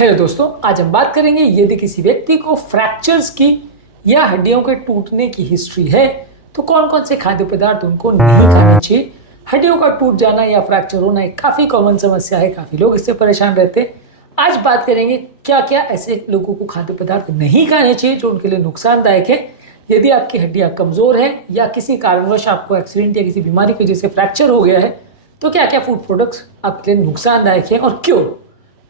Hello दोस्तों, आज हम बात करेंगे यदि किसी व्यक्ति को फ्रैक्चर्स की या हड्डियों के टूटने की हिस्ट्री है तो कौन कौन से खाद्य पदार्थ उनको नहीं खाने चाहिए। हड्डियों का टूट जाना या फ्रैक्चर होना एक काफ़ी कॉमन समस्या है, काफ़ी लोग इससे परेशान रहते हैं। आज बात करेंगे क्या क्या ऐसे लोगों को खाद्य पदार्थ नहीं खाने चाहिए जो उनके लिए नुकसानदायक है। यदि आपकी हड्डियाँ कमज़ोर है या किसी कारणवश आपको एक्सीडेंट या किसी बीमारी की वजह से फ्रैक्चर हो गया है तो क्या क्या फूड प्रोडक्ट्स आपके लिए नुकसानदायक है और क्यों।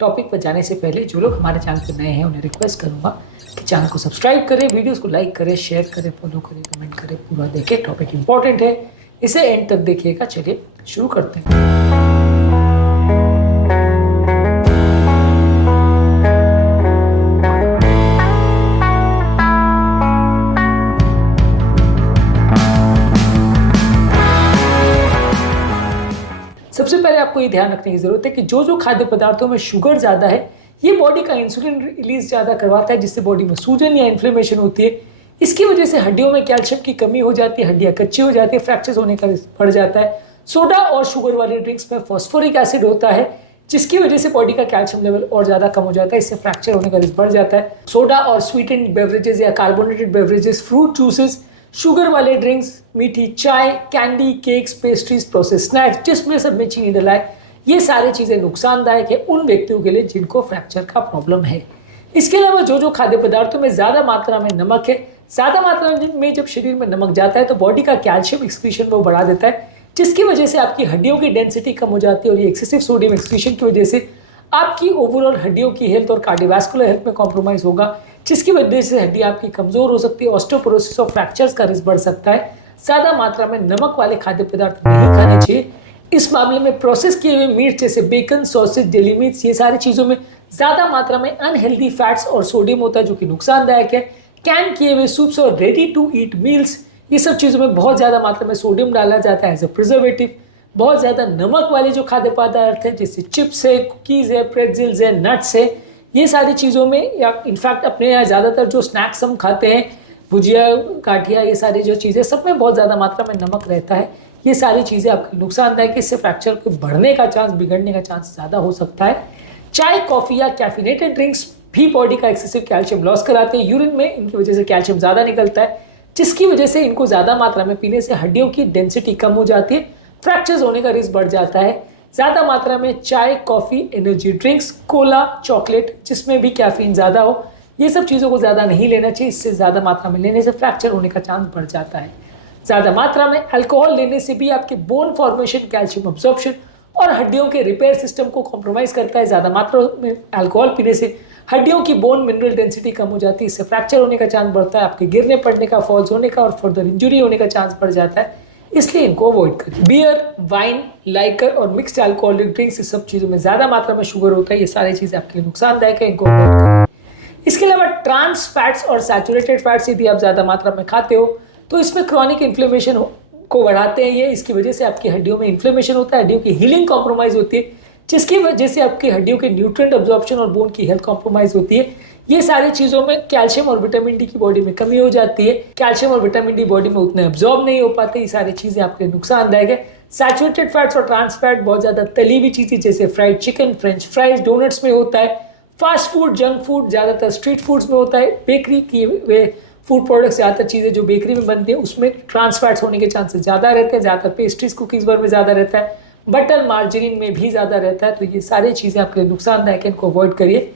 टॉपिक पर जाने से पहले जो लोग हमारे चैनल पर नए हैं उन्हें रिक्वेस्ट करूंगा कि चैनल को सब्सक्राइब करें, वीडियोस को लाइक करें, शेयर करें, फॉलो करें, कमेंट करें, पूरा देखें। टॉपिक इंपॉर्टेंट है, इसे एंड तक देखिएगा। चलिए शुरू करते हैं। सबसे पहले आपको ये ध्यान रखने की जरूरत है कि जो खाद्य पदार्थों में शुगर ज़्यादा है ये बॉडी का इंसुलिन रिलीज ज़्यादा करवाता है, जिससे बॉडी में सूजन या इन्फ्लेमेशन होती है। इसकी वजह से हड्डियों में कैल्शियम की कमी हो जाती है, हड्डियाँ कच्ची हो जाती है, फ्रैक्चर्स होने का रिस्क बढ़ जाता है। सोडा और शुगर वाले ड्रिंक्स में फॉस्फोरिक एसिड होता है जिसकी वजह से बॉडी का कैल्शियम लेवल और ज़्यादा कम हो जाता है, इससे फ्रैक्चर होने का रिस्क बढ़ जाता है। सोडा और स्वीटेंड बेवरेजेस या carbonated beverages, fruit juices, sugar वाले ड्रिंक्स, मीठी चाय, candy, cakes, pastries, process snacks जिसमें सब में चीनी डला है, ये सारी चीज़ें नुकसानदायक है उन व्यक्तियों के लिए जिनको फ्रैक्चर का प्रॉब्लम है। इसके अलावा जो खाद्य पदार्थों में ज़्यादा मात्रा में नमक है, ज़्यादा मात्रा में जब शरीर में नमक जाता है तो बॉडी का कैल्शियम एक्सक्रीशन वो बढ़ा देता है, जिसकी वजह से आपकी हड्डियों की डेंसिटी कम हो जाती है और ये एक्सेसिव सोडियम एक्सक्रीशन की वजह से आपकी ओवरऑल हड्डियों की हेल्थ और कार्डियोवैस्कुलर हेल्थ में कॉम्प्रोमाइज़ होगा, जिसकी वजह से हड्डी आपकी कमज़ोर हो सकती है, ऑस्टियोपोरोसिस और फ्रैक्चर्स का रिस्क बढ़ सकता है। ज़्यादा मात्रा में नमक वाले खाद्य पदार्थ नहीं खाने चाहिए। इस मामले में प्रोसेस किए हुए मीट जैसे बेकन, सॉसेज, डेली मीट्स, ये सारी चीज़ों में ज़्यादा मात्रा में अनहेल्दी फैट्स और सोडियम होता है जो कि नुकसानदायक है। कैन किए हुए सूप्स और रेडी टू ईट मील्स, ये सब चीज़ों में बहुत ज़्यादा मात्रा में सोडियम डाला जाता है एज अ प्रिजर्वेटिव। बहुत ज़्यादा नमक वाले जो खाद्य पदार्थ है जैसे चिप्स है, कुकीज़ है, प्रेटजिल्स है, नट्स है, ये सारी चीज़ों में या इनफैक्ट अपने यहाँ ज़्यादातर जो स्नैक्स हम खाते हैं, भुजिया, गाठिया, ये सारी जो चीज़ें सब में बहुत ज़्यादा मात्रा में नमक रहता है। ये सारी चीज़ें आपके नुकसानदायक है, इससे फ्रैक्चर के बढ़ने का चांस, बिगड़ने का चांस ज़्यादा हो सकता है। चाय, कॉफ़ी या कैफिनेटेड ड्रिंक्स भी बॉडी का एक्सेसिव कैल्शियम लॉस कराते हैं। यूरिन में इनकी वजह से कैल्शियम ज़्यादा निकलता है, जिसकी वजह से इनको ज़्यादा मात्रा में पीने से हड्डियों की डेंसिटी कम हो जाती है, फ्रैक्चर्स होने का रिस्क बढ़ जाता है। ज़्यादा मात्रा में चाय, coffee, energy drinks, Cola, chocolate जिसमें भी कैफीन ज़्यादा हो, ये सब चीज़ों को ज़्यादा नहीं लेना चाहिए, इससे ज़्यादा मात्रा में लेने से फ्रैक्चर होने का चांस बढ़ जाता है। ज़्यादा मात्रा में अल्कोहल लेने से भी आपके बोन फॉर्मेशन, कैल्शियम अब्जॉर्प्शन और हड्डियों के रिपेयर सिस्टम को कॉम्प्रोमाइज़ करता है। ज़्यादा मात्रा में अल्कोहल पीने से हड्डियों की बोन मिनरल डेंसिटी कम हो जाती है, इससे फ्रैक्चर होने का चांस बढ़ता है, आपके गिरने पड़ने का, फॉल्स होने का और फर्दर इंजुरी होने का चांस बढ़ जाता है, इसलिए इनको अवॉइड करें। बियर, वाइन, लाइकर और मिक्स्ड अल्कोहलिक ड्रिंक्स, इस सब चीज़ों में ज़्यादा मात्रा में शुगर होता है, ये सारी चीज़ें आपके लिए नुकसानदायक है, इनको अवॉइड करें। इसके अलावा ट्रांस फैट्स और सैचुरेटेड फैट्स यदि आप ज़्यादा मात्रा में खाते हो तो इसमें क्रॉनिक इन्फ्लेमेशन को बढ़ाते हैं। ये इसकी वजह से आपकी हड्डियों में इन्फ्लेमेशन होता है, हड्डियों की हीलिंग कॉम्प्रोमाइज़ होती है, जिसकी वजह से आपकी हड्डियों के न्यूट्रिएंट अब्जॉर्प्शन और बोन की हेल्थ कॉम्प्रोमाइज़ होती है। ये सारी चीज़ों में कैल्शियम और विटामिन डी की बॉडी में कमी हो जाती है, कैल्शियम और विटामिन डी बॉडी में उतने अब्जॉर्ब नहीं हो पाते, ये सारी चीज़ें आपके लिए नुकसानदायक है। सैचुरेटेड फैट्स और ट्रांस फैट बहुत ज़्यादा तली हुई चीज़ें जैसे fried chicken, french fries, donuts में होता है। फास्ट फूड, जंक फूड ज़्यादातर स्ट्रीट फूड्स में होता है। बेकरी की वे फूड प्रोडक्ट्स, ज़्यादातर चीज़ें जो बेकरी में बनती है उसमें ट्रांस फैट्स होने के चांसेस ज़्यादा रहते हैं। ज़्यादातर पेस्ट्रीज, कुकीज़ में ज़्यादा रहता है, बटर, मार्जरीन में भी ज़्यादा रहता है, तो ये सारी चीज़ें आपके लिए नुकसानदायक है, इनको अवॉइड करिए।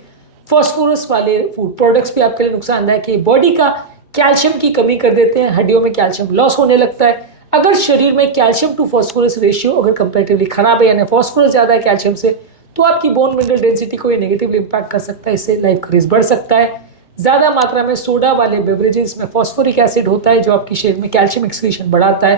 फॉस्फोरस वाले फूड प्रोडक्ट्स भी आपके लिए नुकसानदायक है, बॉडी का कैल्शियम की कमी कर देते हैं, हड्डियों में कैल्शियम लॉस होने लगता है। अगर शरीर में कैल्शियम टू फॉस्फोरस रेशियो अगर कंपेरेटिवली खराब है, यानी फॉस्फोरस ज़्यादा है कैल्शियम से, तो आपकी बोन मिनरल डेंसिटी को ये नेगेटिवली इम्पैक्ट कर सकता है, इससे लाइफ का रिस्क बढ़ सकता है। ज़्यादा मात्रा में सोडा वाले बेवरेजेस में फॉस्फोरिक एसिड होता है जो आपकी शरीर में कैल्शियम एक्सक्रीशन बढ़ाता है।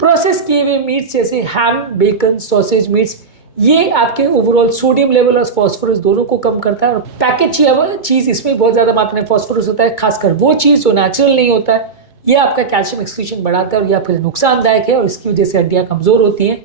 प्रोसेस किए हुए मीट्स जैसे हैम, बेकन, सॉसेज मीट्स, ये आपके ओवरऑल सोडियम लेवल और फॉस्फोरस दोनों को कम करता है। और पैकेज चीज़, इसमें बहुत ज़्यादा मात्रा में फॉस्फोरस होता है, खासकर वो चीज़ जो नेचुरल नहीं होता है, ये आपका कैल्शियम एक्सक्रीशन बढ़ाता है और यह फिर नुकसानदायक है और इसकी वजह से हड्डियाँ कमज़ोर होती हैं।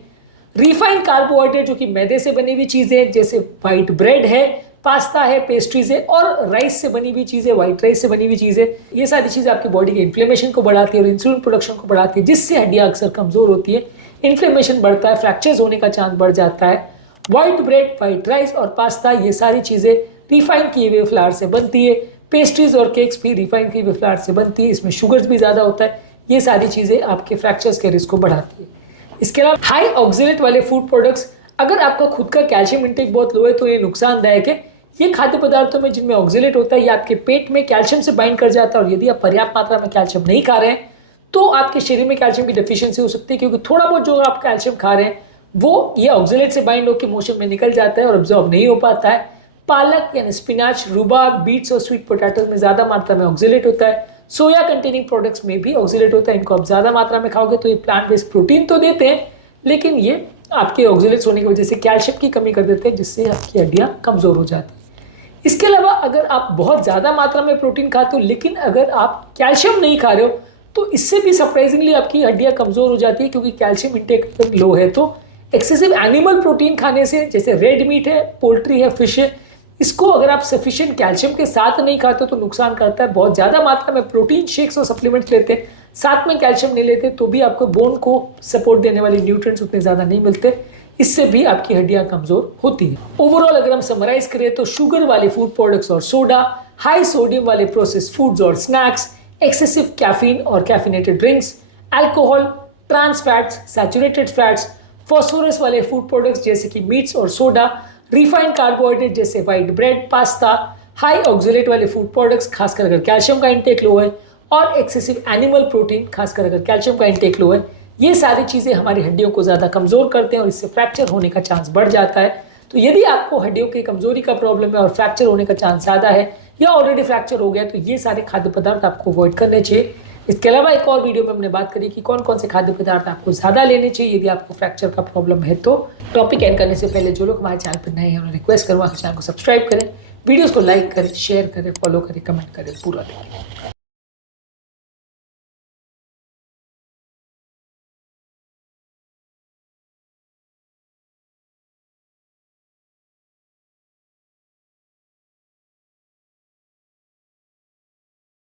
रिफाइंड कार्बोहाइड्रेट जो कि मैदे से बनी हुई चीज़ें जैसे वाइट ब्रेड है, पास्ता है, पेस्ट्रीज है और राइस से बनी हुई चीज़ें, वाइट राइस से बनी हुई चीज़ें, ये सारी चीज़ें आपकी बॉडी के इन्फ्लेमेशन को बढ़ाती है और इंसुलिन प्रोडक्शन को बढ़ाती है, जिससे हड्डियाँ अक्सर कमज़ोर होती है, इन्फ्लेमेशन बढ़ता है, फ्रैक्चर्स होने का चांस बढ़ जाता है। व्हाइट ब्रेड, व्हाइट राइस और पास्ता, ये सारी चीज़ें रिफाइन किए हुए फ्लावर से बनती है। पेस्ट्रीज और केक्स भी रिफाइन किए हुए फ्लावर से बनती है, इसमें शुगर्स भी ज़्यादा होता है। ये सारी चीज़ें आपके फ्रैक्चर्स के रिस्क को बढ़ाती है। इसके अलावा हाई ऑक्जेलेट वाले फूड प्रोडक्ट्स, अगर आपका खुद का कैल्शियम इंटेक बहुत लो है तो ये नुकसानदायक है। ये खाद्य पदार्थों में जिनमें ऑक्जेलेट होता है, ये आपके पेट में कैल्शियम से बाइंड कर जाता है, और यदि आप पर्याप्त मात्रा में कैल्शियम नहीं खा रहे हैं तो आपके शरीर में कैल्शियम की डेफिशिएंसी हो सकती है, क्योंकि थोड़ा बहुत जो आप कैल्शियम खा रहे हैं वो ये ऑक्जेलेट से बाइंड होकर मोशन में निकल जाता है और ऑब्जॉर्ब नहीं हो पाता है। पालक यानी स्पिनाच, रूबाब, बीट्स और स्वीट पोटैटो में ज़्यादा मात्रा में ऑक्जेलेट होता है। सोया कंटेनिंग प्रोडक्ट्स में भी ऑक्जेलेट होता है। इनको आप ज़्यादा मात्रा में खाओगे तो ये प्लांट बेस्ड प्रोटीन तो देते हैं, लेकिन ये आपके ऑक्जेलेट्स होने की वजह से कैल्शियम की कमी कर देते हैं, जिससे आपकी हड्डियाँ कमज़ोर हो जाती हैं। इसके अलावा अगर आप बहुत ज़्यादा मात्रा में प्रोटीन खाते हो लेकिन अगर आप कैल्शियम नहीं खा रहे हो तो इससे भी सरप्राइजिंगली आपकी हड्डियाँ कमज़ोर हो जाती है, क्योंकि कैल्शियम इंटेक लो है। तो एक्सेसिव एनिमल प्रोटीन खाने से, जैसे रेड मीट है, पोल्ट्री है, फिश है, इसको अगर आप सफिशिएंट कैल्शियम के साथ नहीं खाते तो नुकसान करता है। बहुत ज़्यादा मात्रा में प्रोटीन शेक्स और सप्लीमेंट्स लेते हैं, साथ में कैल्शियम नहीं लेते, तो भी आपको बोन को सपोर्ट देने वाले न्यूट्रिएंट्स उतने ज़्यादा नहीं मिलते, इससे भी आपकी हड्डियाँ कमज़ोर होती हैं। ओवरऑल अगर हम समराइज करें तो शुगर वाले फूड प्रोडक्ट्स और सोडा, हाई सोडियम वाले प्रोसेस्ड फूड्स और स्नैक्स, एक्सेसिव कैफीन और caffeinated drinks, alcohol, trans fats, saturated fats, phosphorus वाले फूड प्रोडक्ट्स जैसे कि मीट्स और सोडा, रिफाइंड कार्बोहाइड्रेट जैसे white bread, pasta, high oxalate वाले फूड प्रोडक्ट्स खासकर अगर कैल्शियम का इंटेक लो है, और एक्सेसिव एनिमल प्रोटीन खासकर अगर कैल्शियम का इंटेक लो है, ये सारी चीज़ें हमारी हड्डियों को ज़्यादा कमज़ोर करते हैं और इससे फ्रैक्चर होने का चांस बढ़ जाता है। तो यदि आपको हड्डियों की कमज़ोरी का प्रॉब्लम है और फ्रैक्चर होने का चांस ज़्यादा है या ऑलरेडी फ्रैक्चर हो गया, तो ये सारे खाद्य पदार्थ आपको अवॉइड करने चाहिए। इसके अलावा एक और वीडियो में हमने बात करी कि कौन कौन से खाद्य पदार्थ आपको ज़्यादा लेने चाहिए यदि आपको फ्रैक्चर का प्रॉब्लम है। तो टॉपिक एंड करने से पहले जो लोग हमारे चैनल पर नए हैं उन्हें रिक्वेस्ट करूँगा कि चैनल को सब्सक्राइब करें, वीडियोज़ को लाइक करें, शेयर करें, फॉलो करें, कमेंट करें, पूरा देखें।